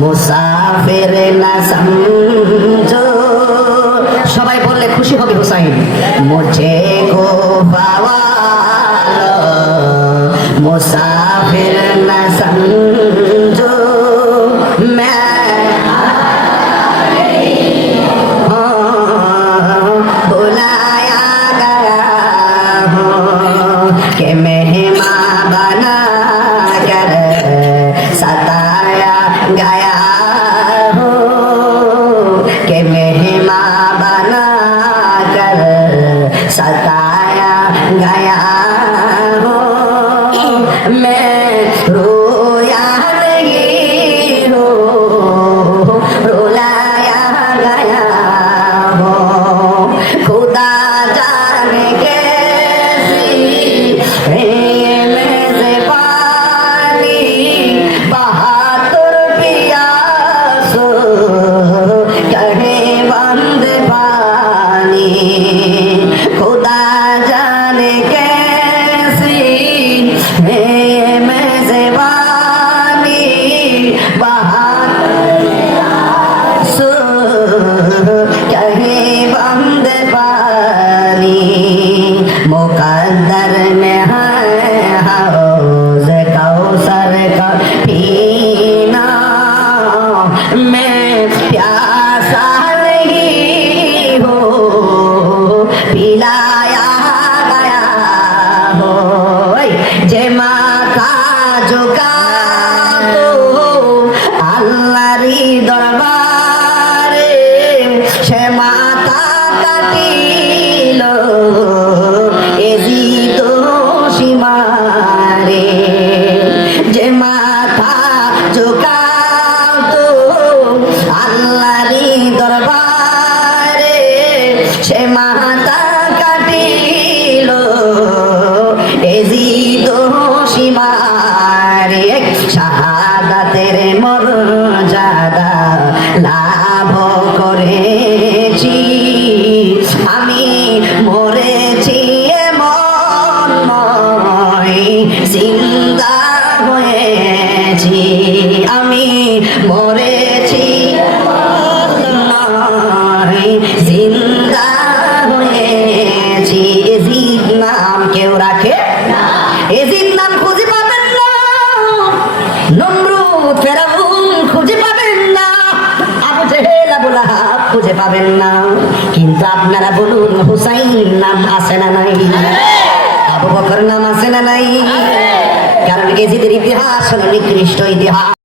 মুসাফির না সমঝো, সবাই বললে খুশি হবে হুসাইন। মুঝে গো পাওয়ালো মুসাফির না সমঝো, बुलाया गया हूँ कि मेहमान बना कर सताया गया हूँ, कि मेहमान बना कर सताया गया हूँ। मैं रोया नहीं हूँ, रुलाया गया हूँ। खुदा जाने कैसी है मेज़बानी, बहादुर पियासो कहे बंद पानी। खुदा जाने कैसी है मेज़बानी, बहादुर पियासो कहे बंद पानी। मुकद्दर में है हौज़ कौसर का पीना, मैं प्यासा नहीं हूँ, पिलाया गया हो। जे माथा झुका तो আল্লাহরই দরবারে, সে মাথা কাটিল এজিদ সীমারে। যে মাথা ঝুকাতো আল্লাহরই দরবারে, সে মাথা কাটিল এজিদ সীমারে। শাহাদাতের মর্যাদা লাভ করেছি আমি, মরেছি এমন নয়, জিন্দা হয়েছি আমি, মরেছি এমন নয়, জিন্দা হয়েছি। এজিদ নাম কেউ রাখে না, এজিদ নাম খুঁজে পাবেন না, নমরুদ ফেরাউন খুঁজে পাবেন না, আবু জেহেল আবু লাহাব খুঁজে পাবেন না। কিন্তু আপনারা বলুন হুসাইন নাম আছে না নাই? আবু বকর নাম আছে না নাই? কারণ এজিদের ইতিহাস হলো নিকৃষ্ট ইতিহাস।